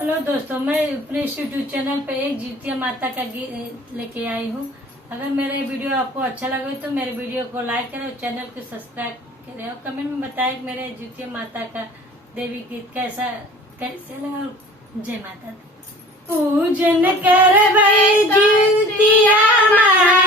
हेलो दोस्तों, मैं अपने यूट्यूब चैनल पे एक जितिया माता का गीत लेके आई हूँ। अगर मेरा ये वीडियो आपको अच्छा लगे तो मेरे वीडियो को लाइक करें और चैनल को सब्सक्राइब करें और कमेंट में बताएं कि मेरे जितिया माता का देवी गीत कैसे लगा। और जय माता दी। पूजन कर जितिया माता